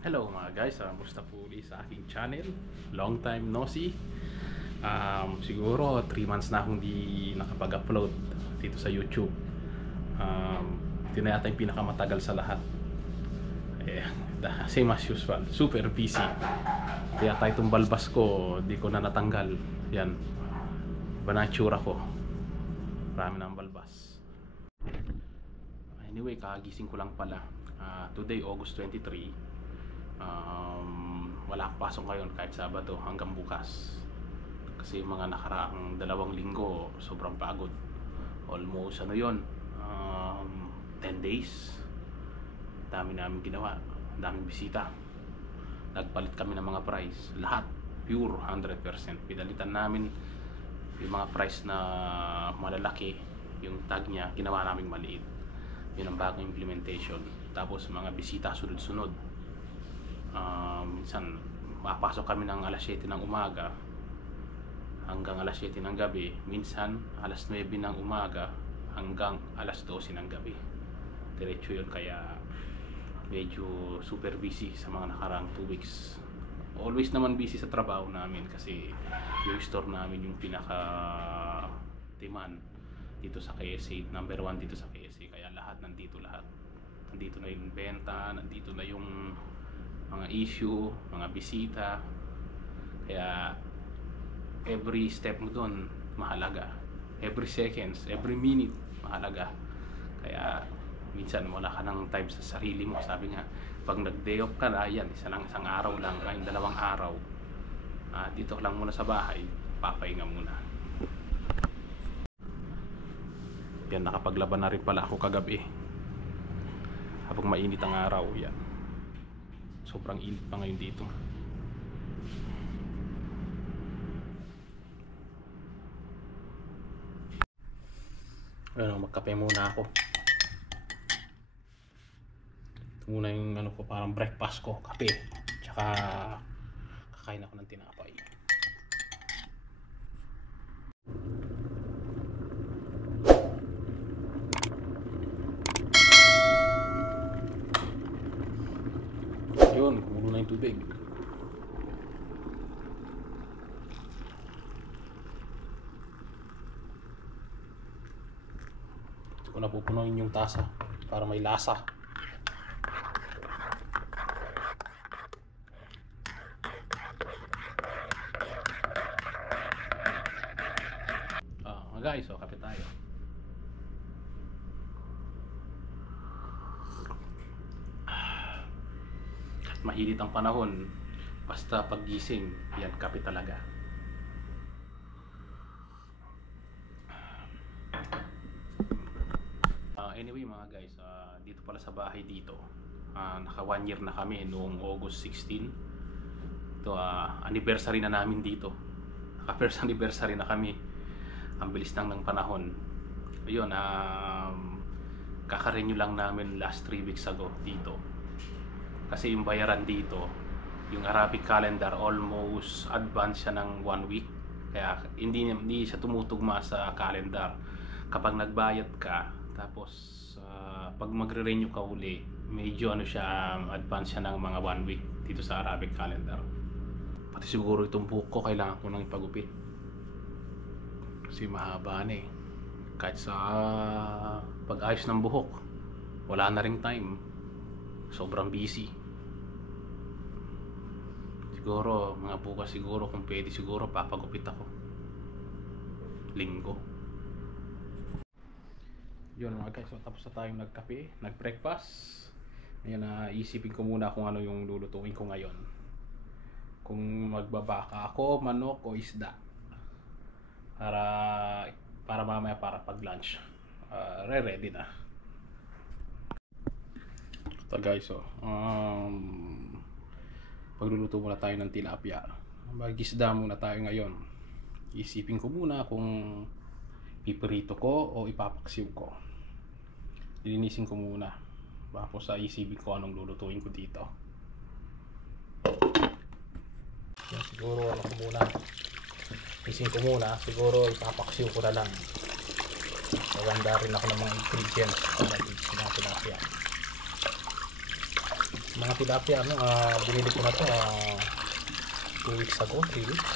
Hello mga guys, musta po ulit sa aking channel. Long time no see. Siguro 3 months na akong di nakapag-upload dito sa YouTube. Ito na yata yung pinakamatagal sa lahat. Eh, same as usual, super busy. Kaya tayo itong balbas ko, di ko na natanggal. Yan, iba na ang tsura ko. Marami na ang balbas. Anyway, kagising ko lang pala. Today, August 23. Wala akong pasok ngayon kahit Sabado hanggang bukas. Kasi yung mga nakaraang 2 linggo, sobrang pagod. Almost 10 days. Dami namin ginawa, daming bisita. Nagpalit kami ng mga price, lahat pure 100%. Pinalitan namin yung mga price na malalaki, yung tag niya ginawa namin maliit. Yun ang bagong implementation. Tapos mga bisita sunod-sunod. Minsan mapasok kami ng alas 7 ng umaga hanggang alas 7 ng gabi. Minsan alas 9 ng umaga hanggang alas 12 ng gabi. Diretso yun, kaya medyo super busy sa mga nakaraang 2 weeks. Always naman busy sa trabaho namin kasi yung store namin yung pinaka demand dito sa KSA, number 1 dito sa KSA. Kaya nandito lahat. Nandito na yung benta, nandito na yung mga issue, mga bisita. Kaya every step mo doon mahalaga. Every seconds, every minute mahalaga. Kaya minsan wala ka ng time sa sarili mo. Sabi nga, pag nag-day off ka na, yan, isang araw lang, ay 2 araw, dito lang muna sa bahay, papahinga muna. Yan, nakapaglaban na rin pala ako kagabi habang mainit ang araw. Yan, sobrang init pa ngayon dito. Ano, magkape muna ako. Ito muna yung ko, parang breakfast ko, kape. Tsaka kakain ako ng tinapay. Yun, kumulo na yung tubig. Ito ko na pupunuin yung tasa para may lasa. Mga guys, kape tayo. Mahilit ang panahon, basta paggising, yan, kape talaga. Anyway mga guys, dito pala sa bahay dito, naka 1 year na kami noong August 16. Ito, anniversary na namin dito. Naka first anniversary na kami. Ang bilis lang ng panahon. Ayun, kaka-renew lang namin last 3 weeks ago dito. Kasi yung bayaran dito, yung Arabic calendar, almost advance siya ng 1 week. Kaya hindi siya tumutugma sa calendar. Kapag nagbayad ka, tapos pag magre-renew ka uli, medyo siya, advance siya ng mga 1 week dito sa Arabic calendar. Pati siguro itong buhok ko, kailangan ko nang ipagupit. Kasi mahaba na eh. Kahit sa pag-ayos ng buhok, wala na ring time. Sobrang busy. Siguro mga bukas siguro, kung pwede siguro papagupit ako linggo. Yun mga guys, so tapos na tayong nagkape, nag-breakfast. Ngayon, isipin ko muna kung ano yung lulutuin ko ngayon. Kung magbabaka ako, manok o isda, para mamaya, para pag lunch, ready na. So guys, pagluluto muna tayo ng tilapia. Mag-isda muna tayo ngayon. Isipin ko muna kung piprito ko o ipapaksiw ko. Linisin ko muna, tapos isipin ko anong lulutuin ko dito. Yan, siguro ko muna, isipin ko muna, siguro ipapaksiw ko na lang. Maganda rin ako ng mga ingredients para dito sa tilapia. Mga tilapia, binili ko na to 2 weeks ago, 3 weeks.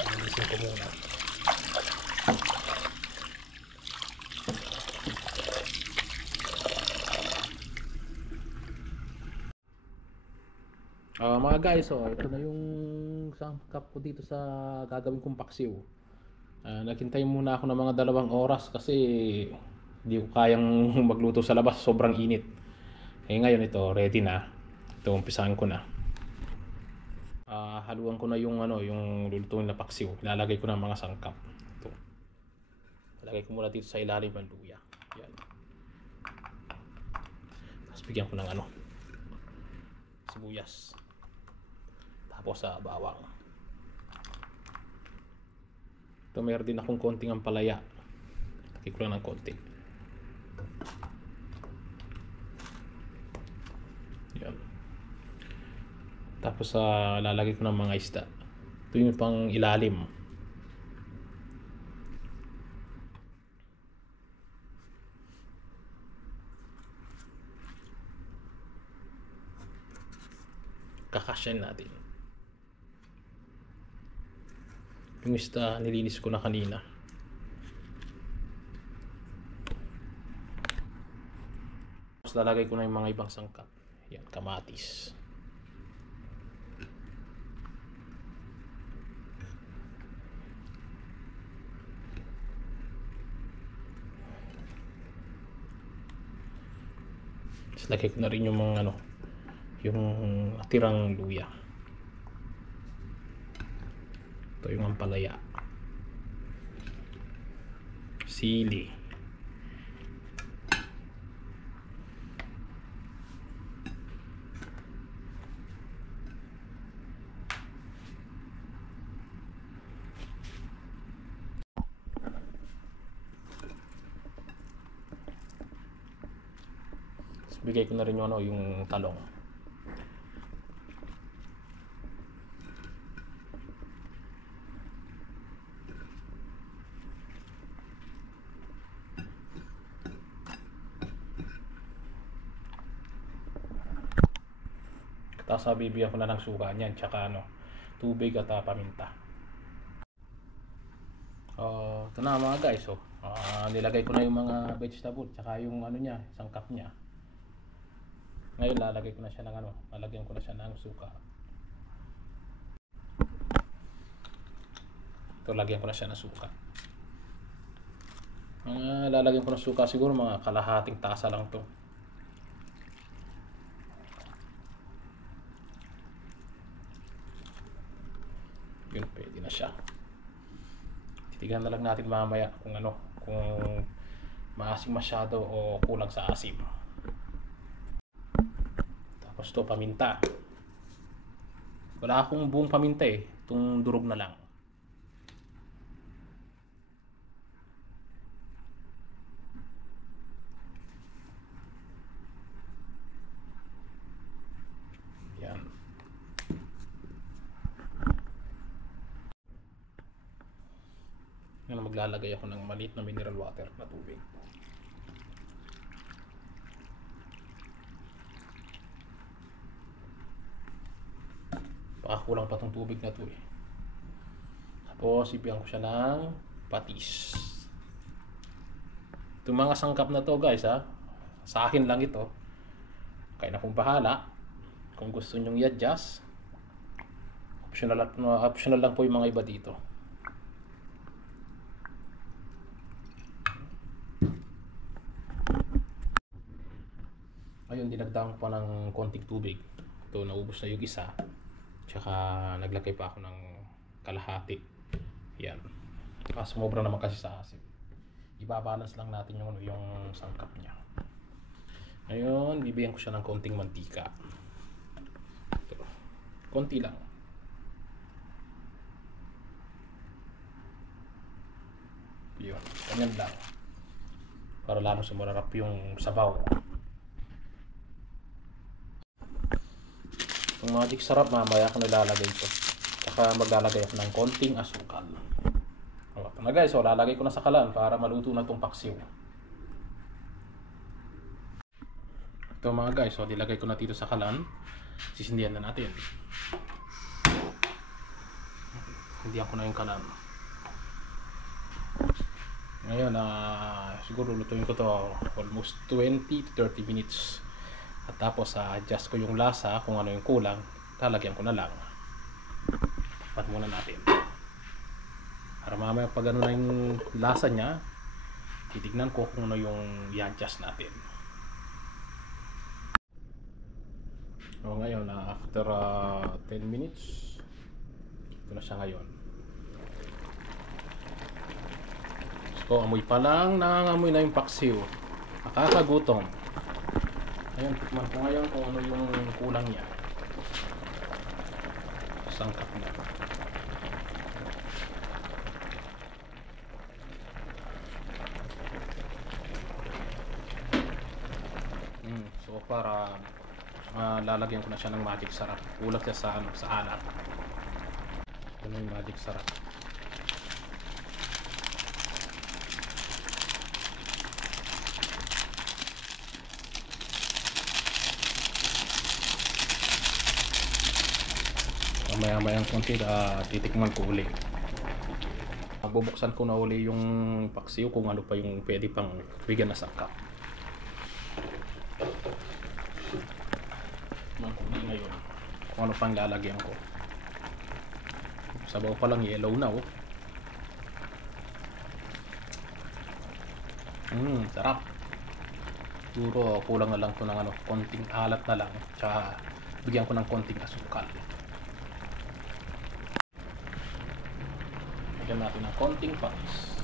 Alisin ko muna. Mga guys, ito na yung sangkap ko dito sa gagawin kong paksiw. Naghintay muna ako ng mga 2 oras kasi hindi ko kayang magluto sa labas, sobrang init. Ngayon ito, ready na. Ito, umpisahan ko na. Haluan ko na yung yung lulutuin na paksiw. Ilalagay ko na mga sangkap. Ito. Ilalagay ko muna dito sa ilalim ng luya. Yan. Tapos bigyan ko ng sibuyas. Tapos sa bawang. Ito, mayroon din akong konting ampalaya. Lagay ko lang ng konti. Yan. Tapos lalagay ko ng mga isda. Ito yung pang ilalim. Kakasyan natin. Yung isda nilinis ko na kanina. Tapos lalagay ko na yung mga ibang sangkap. Yan, kamatis. Tapos lagay ko na rin yung mga yung tirang luya. Ito yung ampalaya, sili, bigay ko na rin yung talong. Tapos bibigyan ko na ng suka niyan, tsaka tubig at paminta. Ito na mga guys, nilagay ko na yung mga vegetable tsaka yung niya, sangkap niya. Ngayon lalagay ko na siya ng lalagyan ko na siya ng suka. Ito, lagyan ko na siya ng suka. Lalagyan ko ng suka siguro mga kalahating tasa lang to. Yun, pwede na siya. Titignan na lang natin mamaya kung kung maasim masyado o kulang sa asim. Tapos to, paminta. Wala akong buong paminta itong durog na lang. Yan. Ngayon maglalagay ako ng maliit na mineral water na tubig. Baka kulang pa tong tubig na to Tapos ibigyan ko siya ng patis. Itong mga sangkap na to guys sa akin lang ito. Kaya na kung bahala. Kung gusto nyong i-adjust, optional lang po yung mga iba dito. Ayun, dinagdagan ko pa ng konting tubig. Ito, naubos na yung isa. Tsaka naglagay pa ako ng kalahati. Yan. Sumobra naman kasi sa asin. Ibabalance lang natin yung sangkap niya. Ngayon, bibigyan ko siya ng konting mantika. Ito. Konti lang. Yun. Ganyan lang. Para lalo sumarap yung sabaw. Yung magic sarap, mamaya ako nilalagay ito. Tsaka maglalagay ako ng konting asukal. Ito na guys, lalagay ko na sa kalan para maluto na itong paksiw. Ito mga guys, so nilagay ko na dito sa kalan. Sisindihan na natin. Sindihan ko na yung kalan. Ngayon, siguro lutuin ko to almost 20 to 30 minutes. At tapos adjust ko yung lasa, kung ano yung kulang, lalagyan ko na lang. Takpan muna natin. Para mamaya pag ano na yung lasa niya, titignan ko kung ano yung i-adjust natin. So ngayon, after 10 minutes, ito na siya ngayon. So amoy pa lang, nangangamoy na yung paksiw. Nakakagutom. Ayun, tikman ko ngayon kung ano yung kulang niya. Sangkap na. So para lalagyan ko na siya ng magic sarap. Kulang siya sa alat. Ito na yung magic sarap. Maya-maya ang konti, titikman ko uli. Bubuksan ko na uli yung paksiw kung ano pa yung pwede pang bigyan na sangkap. Ngayon, kung ano pang lalagyan ko. Sabaw pa lang, yellow na oh. Sarap. Siguro kulang na lang to ng konting alat na lang, tsaka bigyan ko ng konting asukal. Bigyan natin ng konting patis.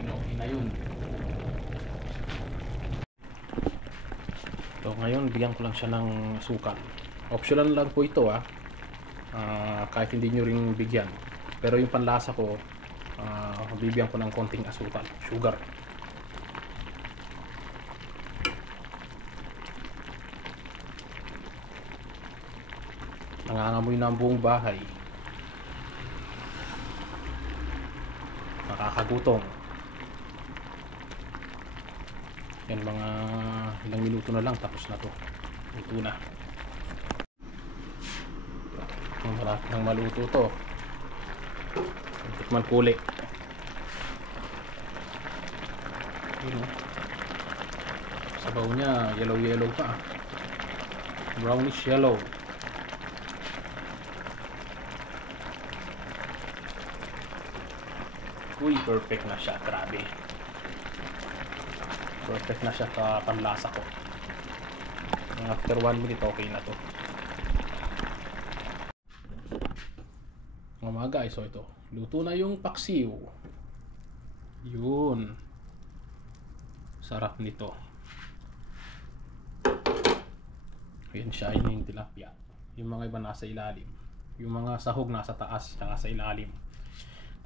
Okay na yun. So ngayon, bigyan ko lang siya ng asukal. Optional lang po ito kahit hindi nyo rin bigyan. Pero yung panlasa ko, bibigyan ko ng konting asukal, sugar. Nangangamoy na ang buong bahay. Nakakagutom. Yan, mga ilang minuto na lang, tapos na to. Luto na. Malapit nang maluto to. Tikman ko ulit. Sabaw niya, yellow pa. Brownish yellow. Uy, perfect na siya. Grabe. Perfect na siya sa panlasa ko. After 1 minute, okay na to. Mga guys, so ito. Luto na yung paksiw. Yun. Sarap nito. Ayan siya, yun yung tilapia. Yung mga iba nasa ilalim. Yung mga sahog nasa taas, saka sa ilalim.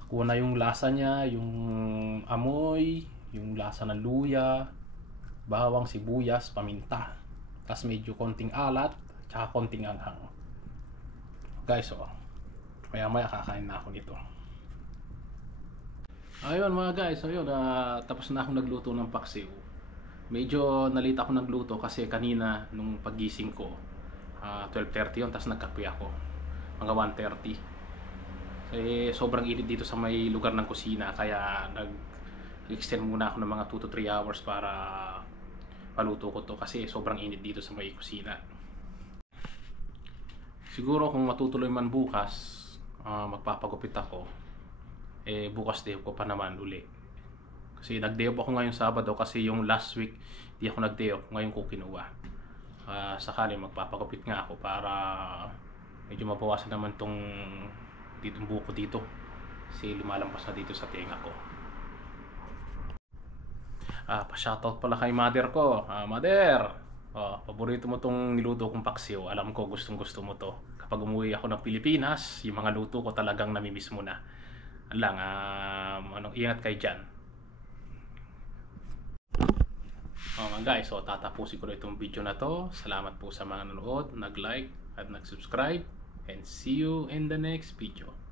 Nakuha na yung lasa niya, yung amoy, yung lasa ng luya, bawang, sibuyas, paminta. Tapos medyo konting alat, tsaka konting anghang. Guys, maya-maya kakain na ako nito. Ayun mga guys, tapos na akong nagluto ng paksiw. Medyo nalita ako nagluto kasi kanina nung paggising ko, 12:30 yun, tapos nagkape ako. Mga 1:30. Sobrang init dito sa may lugar ng kusina, kaya nag-extend muna ako ng mga 2 to 3 hours para paluto ko to kasi sobrang init dito sa may kusina. Siguro kung matutuloy man bukas, magpapagupit ako. Bukas day off ko pa naman uli. Kasi nag-day off ako ngayong Sabado kasi yung last week di ako nag-day off, ngayon ko kinuha. Sakali magpapagupit nga ako para medyo mabawasan naman tong buko dito kasi lumalampas na dito sa tenga ko. Pa-shoutout pala kay mother ko. Mother, paborito mo tong niluto kong paksiw. Alam ko gustong gusto mo to. Kapag umuwi ako ng Pilipinas, yung mga luto ko talagang namimiss mo na. Lang, ingat kayo dyan. Mga guys, tatapusin ko na itong video na to. Salamat po sa mga nanood, nag-like at nag-subscribe. And see you in the next video.